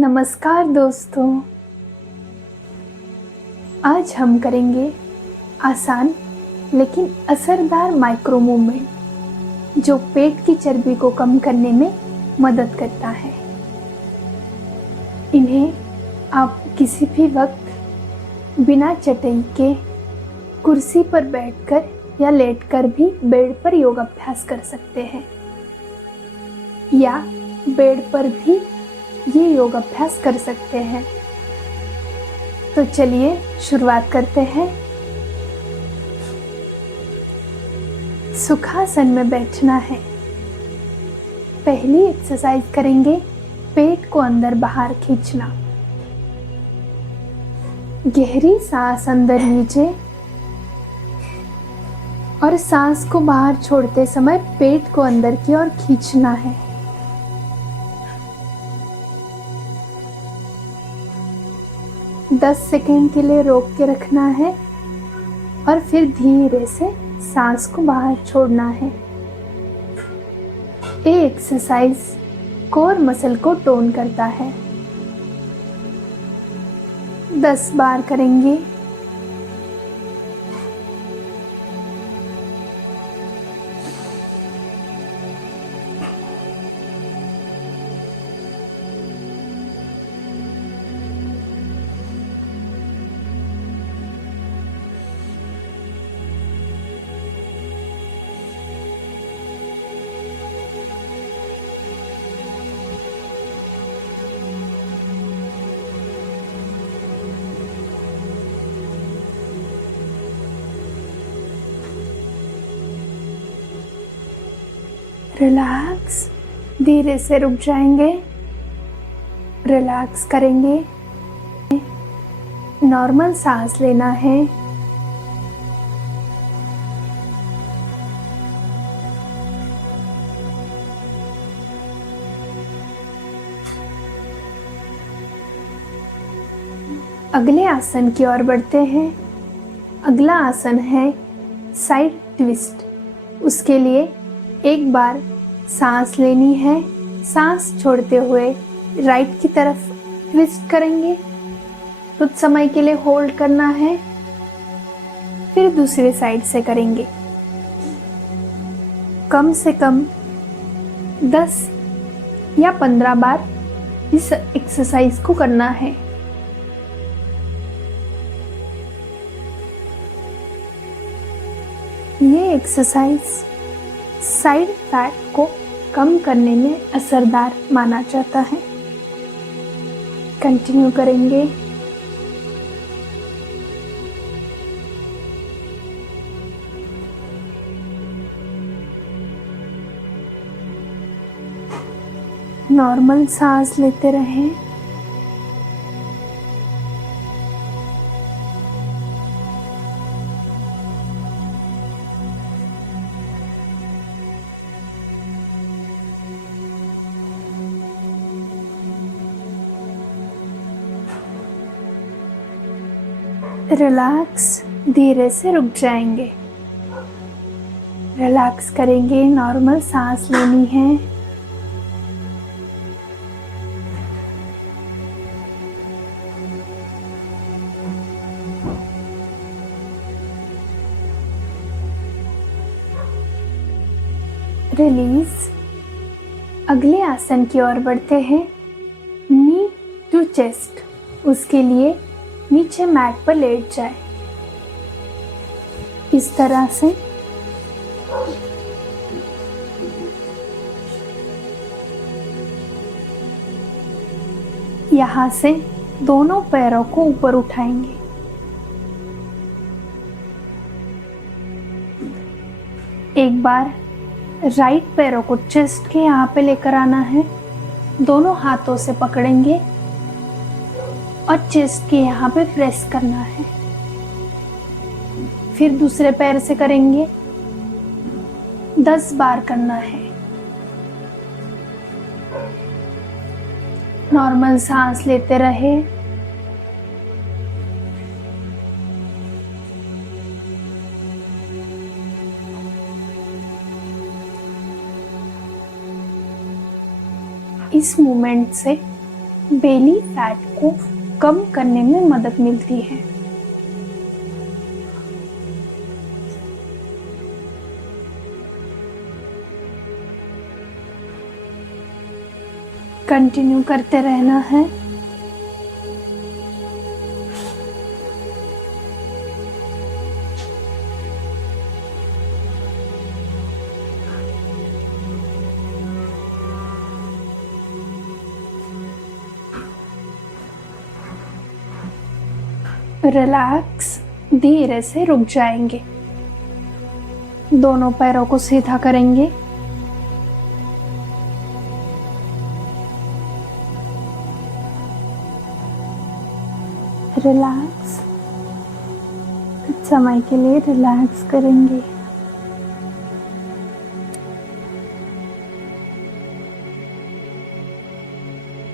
नमस्कार दोस्तों। आज हम करेंगे आसान लेकिन असरदार माइक्रो मूवमेंट जो पेट की चर्बी को कम करने में मदद करता है। इन्हें आप किसी भी वक्त बिना चटाई के कुर्सी पर बैठकर या लेटकर भी बेड पर योगाभ्यास कर सकते हैं या बेड पर भी ये योगाभ्यास कर सकते हैं। तो चलिए शुरुआत करते हैं। सुखासन में बैठना है। पहली एक्सरसाइज करेंगे पेट को अंदर बाहर खींचना। गहरी सांस अंदर नीचे और सांस को बाहर छोड़ते समय पेट को अंदर की ओर खींचना है। दस सेकेंड के लिए रोक के रखना है और फिर धीरे से सांस को बाहर छोड़ना है। ये एक्सरसाइज कोर मसल को टोन करता है। 10 बार करेंगे। रिलैक्स, धीरे से रुक जाएंगे। रिलैक्स करेंगे। नॉर्मल सांस लेना है। अगले आसन की ओर बढ़ते हैं। अगला आसन है साइड ट्विस्ट। उसके लिए एक बार सांस लेनी है। सांस छोड़ते हुए राइट की तरफ ट्विस्ट करेंगे। कुछ समय के लिए होल्ड करना है, फिर दूसरे साइड से करेंगे। कम से कम 10 या 15 बार इस एक्सरसाइज को करना है। ये एक्सरसाइज साइड फैट को कम करने में असरदार माना जाता है। कंटिन्यू करेंगे। नॉर्मल सांस लेते रहें। रिलैक्स, धीरे से रुक जाएंगे। रिलैक्स करेंगे। नॉर्मल सांस लेनी है। रिलीज। अगले आसन की ओर बढ़ते हैं। नी टू चेस्ट। उसके लिए नीचे मैट पर लेट जाए। इस तरह से यहाँ से दोनों पैरों को ऊपर उठाएंगे। एक बार राइट पैरों को चेस्ट के यहाँ पे लेकर आना है। दोनों हाथों से पकड़ेंगे और चेस्ट के यहाँ पे प्रेस करना है। फिर दूसरे पैर से करेंगे। 10 बार करना है। नॉर्मल सांस लेते रहे। इस मूवमेंट से बेली फैट को कम करने में मदद मिलती है। कंटिन्यू करते रहना है। रिलैक्स, धीरे से रुक जाएंगे। दोनों पैरों को सीधा करेंगे। रिलैक्स, कुछ समय के लिए रिलैक्स करेंगे।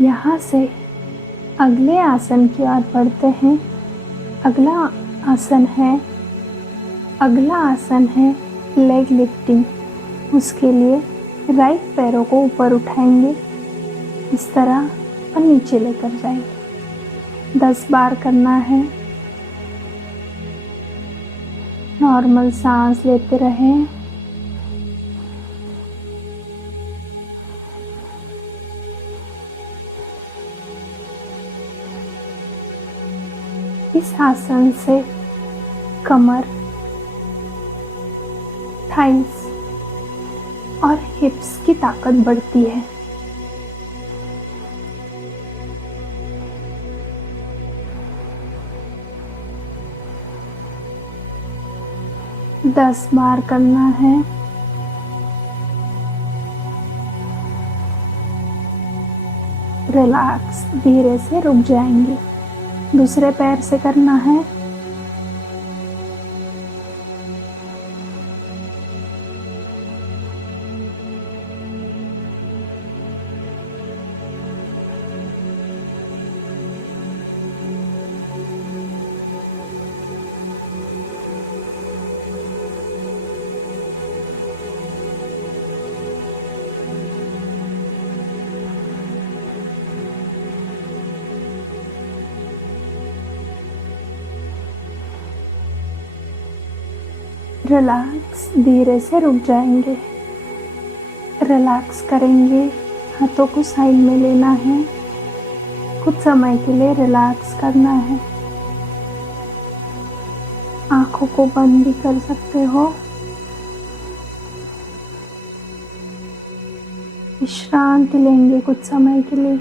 यहाँ से अगले आसन की ओर बढ़ते हैं। अगला आसन है लेग लिफ्टिंग। उसके लिए राइट पैरों को ऊपर उठाएंगे, इस तरह, और नीचे लेकर जाएंगे। 10 बार करना है। नॉर्मल सांस लेते रहें। इस आसन से कमर, थाइस और हिप्स की ताकत बढ़ती है। दस बार करना है। रिलैक्स, धीरे से रुक जाएंगे। दूसरे पैर से करना है। रिलैक्स, धीरे से रुक जाएंगे। रिलैक्स करेंगे। हाथों को साइड में लेना है। कुछ समय के लिए रिलैक्स करना है। आंखों को बंद भी कर सकते हो। विश्रांति लेंगे कुछ समय के लिए।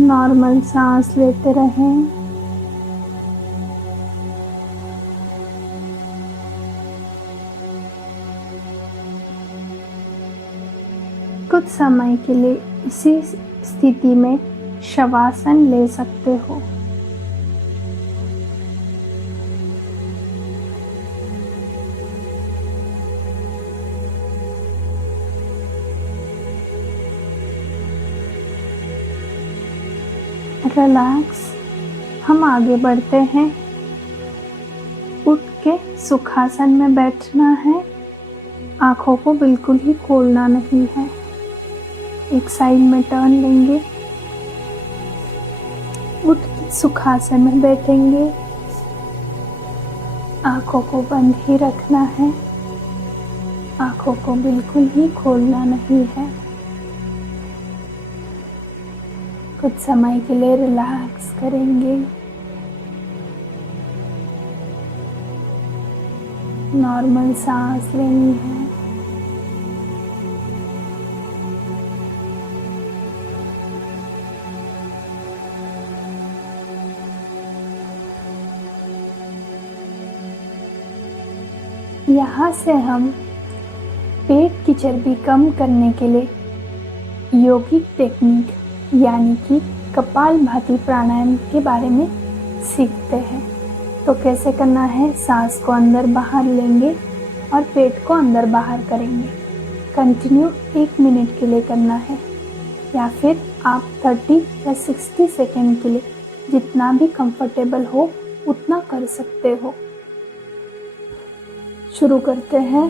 नॉर्मल सांस लेते रहें। कुछ समय के लिए इसी स्थिति में शवासन ले सकते हो। रिलैक्स, हम आगे बढ़ते हैं। उठ के सुखासन में बैठना है। आँखों को बिल्कुल ही खोलना नहीं है। एक साइड में टर्न लेंगे। उठ के सुखासन में बैठेंगे। आँखों को बंद ही रखना है। आँखों को बिल्कुल ही खोलना नहीं है। कुछ समय के लिए रिलैक्स करेंगे। नॉर्मल सांस लेनी है। यहाँ से हम पेट की चर्बी कम करने के लिए योगिक टेक्निक यानी कि कपालभाति प्राणायाम के बारे में सीखते हैं। तो कैसे करना है? सांस को अंदर बाहर लेंगे और पेट को अंदर बाहर करेंगे। कंटिन्यू 1 मिनट के लिए करना है, या फिर आप 30 या 60 सेकेंड के लिए जितना भी कंफर्टेबल हो उतना कर सकते हो। शुरू करते हैं।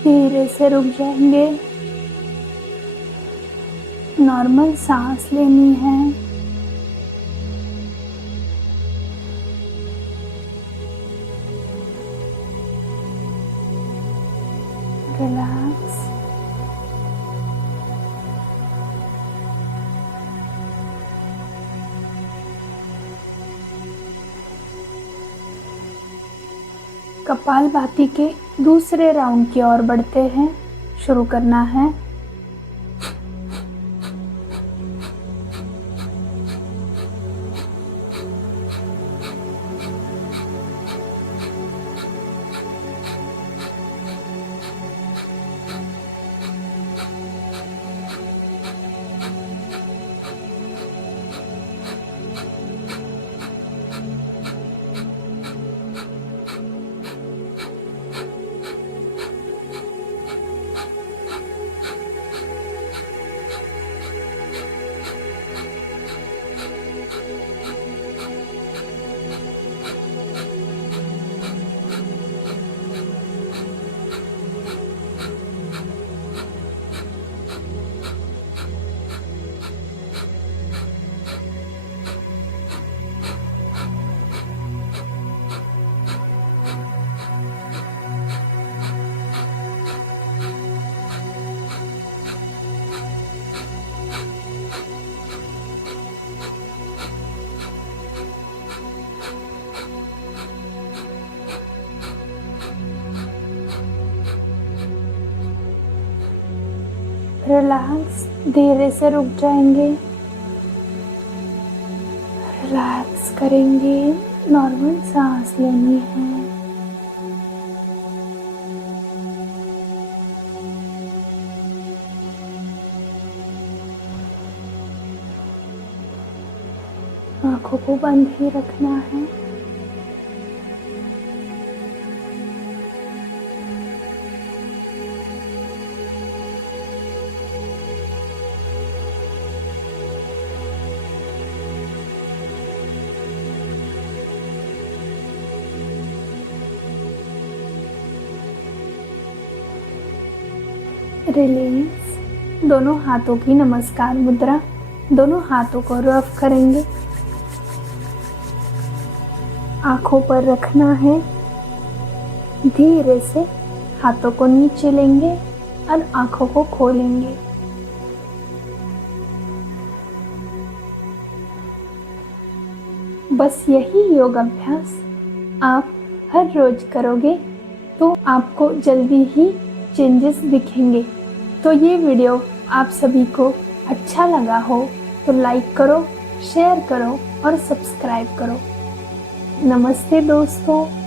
धीरे से रुक जाएंगे। नॉर्मल सांस लेनी है। रिलैक्स। कपालभाति के दूसरे राउंड की ओर बढ़ते हैं। शुरू करना है। रिलैक्स। धीरे से रुक जाएंगे। रिलैक्स करेंगे। नॉर्मल सांस लेनी है। आंखों को बंद ही रखना है। रिलीज। दोनों हाथों की नमस्कार मुद्रा। दोनों हाथों को रफ करेंगे। आंखों पर रखना है। धीरे से हाथों को नीचे लेंगे और आंखों को खोलेंगे। बस यही योग अभ्यास आप हर रोज करोगे तो आपको जल्दी ही चेंजेस दिखेंगे। तो ये वीडियो आप सभी को अच्छा लगा हो तो लाइक करो, शेयर करो और सब्सक्राइब करो। नमस्ते दोस्तों।